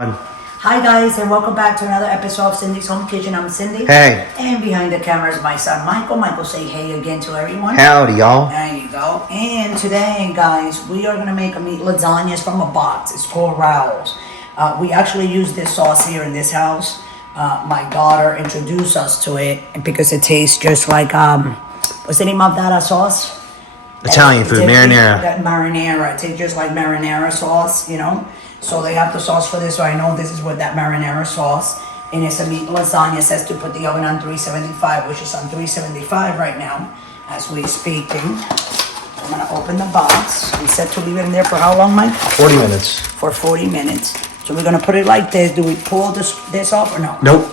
Hi guys, and welcome back to another episode of Cindy's Home Kitchen. I'm Cindy. Hey. And behind the camera is my son Michael. Michael, say hey again to everyone. Howdy, y'all. There you go. And today, guys, we are gonna make a meat lasagnas from a box. It's called Raoul's. We actually use this sauce here in this house. My daughter introduced us to it because it tastes just like what's the name of that sauce? Italian food, marinara. That marinara. It tastes just like marinara sauce, you know. So they have the sauce for this, so I know this is with that marinara sauce. And it's a meat lasagna. It says to put the oven on 375, which is on 375 right now, as we're speaking. I'm gonna open the box. We said to leave it in there for how long, Mike? 40 minutes. For 40 minutes. So we're gonna put it like this. Do we pull this off or no? Nope.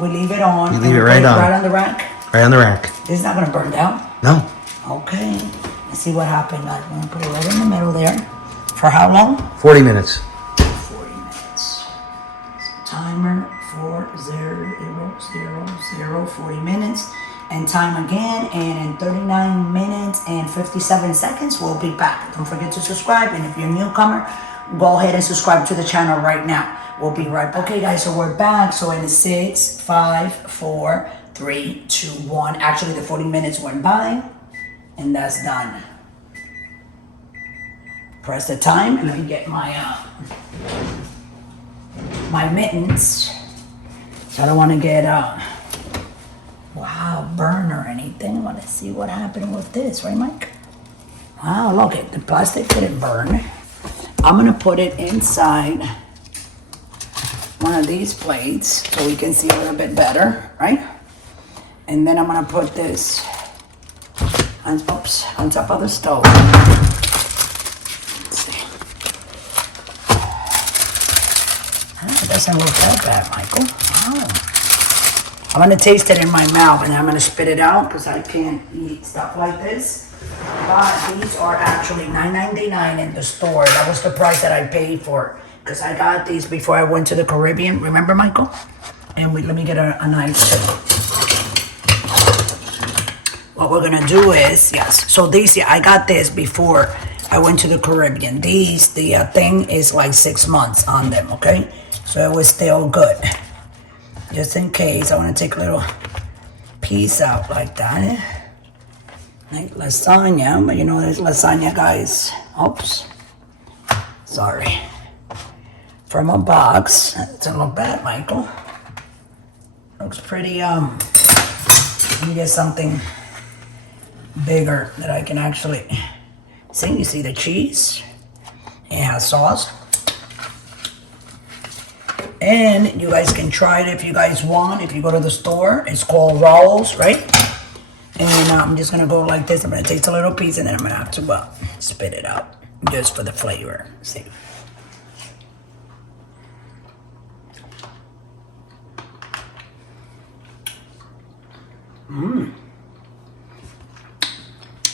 We leave it on. You leave it right on. Right on the rack? Right on the rack. This is not gonna burn down? No. Okay. Let's see what happened, guys. We're gonna put it right in the middle there. For how long? 40 minutes. 40 minutes. Timer 40 minutes. And time again. And in 39 minutes and 57 seconds, we'll be back. Don't forget to subscribe. And if you're a newcomer, go ahead and subscribe to the channel right now. We'll be right back. Okay, guys, so we're back. So in 6, 5, 4, 3, 2, 1. Actually, the 40 minutes went by. And that's done. Press the time and let me get my my mittens. So I don't want to get burn or anything. Let's see what happened with this, right, Mike? Wow, look it, the plastic didn't burn. I'm gonna put it inside one of these plates so we can see a little bit better, right? And then I'm gonna put this on top of the stove. It doesn't look that bad, Michael. Wow. I'm gonna taste it in my mouth and I'm gonna spit it out because I can't eat stuff like this. But these are actually $9.99 in the store. That was the price that I paid for because I got these before I went to the Caribbean. Remember, Michael? And let me get a knife too. What we're gonna do is, yes. So these, I got this before I went to the Caribbean. The thing is like 6 months on them, okay? So it was still good. Just in case, I want to take a little piece out like that. Like lasagna, but you know there's lasagna, guys. Oops. Sorry. From a box. That doesn't look bad, Michael. Looks pretty, let me get something bigger that I can actually see. You see the cheese? It has sauce. And you guys can try it if you guys want. If you go to the store, it's called Raoul's, right? And I'm just gonna go like this. I'm gonna taste a little piece and then I'm gonna have to spit it out just for the flavor. See.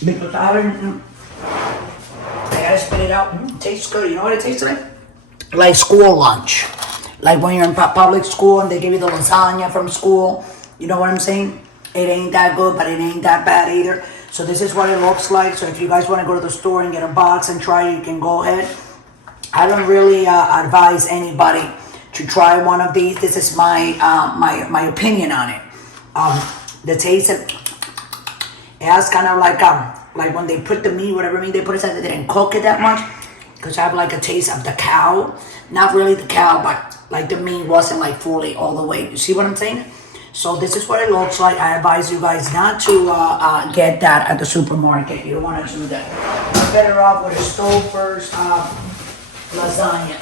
Because I gotta spit it out. It tastes good. You know what it tastes like? Like school lunch. Like when you're in public school and they give you the lasagna from school. You know what I'm saying? It ain't that good, but it ain't that bad either. So this is what it looks like. So if you guys want to go to the store and get a box and try, you can go ahead. I don't really advise anybody to try one of these. This is my my opinion on it. The taste, it has kind of like when they put the meat, whatever meat they put inside, they didn't cook it that much. Because I have like a taste of the cow. Not really the cow, but like the meat wasn't like fully all the way. You see what I'm saying? So this is what it looks like. I advise you guys not to get that at the supermarket. You don't want to do that. You're better off with a stove first lasagna.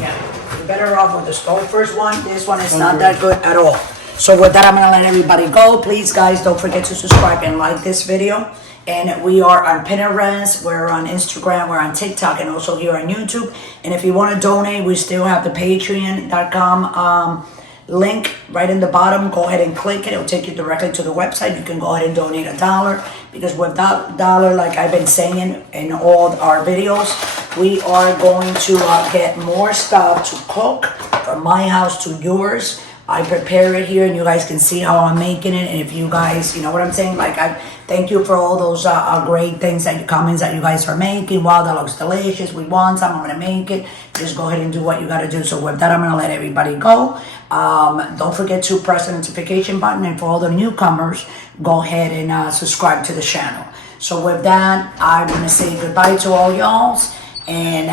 Yeah, you're better off with the stove first one. This one is not that good at all. So with that, I'm going to let everybody go. Please, guys, don't forget to subscribe and like this video. And we are on Pinterest, we're on Instagram, we're on TikTok, and also here on YouTube. And if you want to donate, we still have the patreon.com link right in the bottom. Go ahead and click it. It'll take you directly to the website. You can go ahead and donate $1. Because with that $1, like I've been saying in all our videos, we are going to get more stuff to cook from my house to yours. I prepare it here and you guys can see how I'm making it. And if you guys, you know what I'm saying? Like, I thank you for all those great things comments that you guys are making. Wow, that looks delicious. We want some. I'm going to make it. Just go ahead and do what you got to do. So with that, I'm going to let everybody go. Don't forget to press the notification button. And for all the newcomers, go ahead and subscribe to the channel. So with that, I'm going to say goodbye to all y'all. And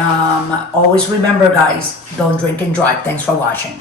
always remember, guys, don't drink and drive. Thanks for watching.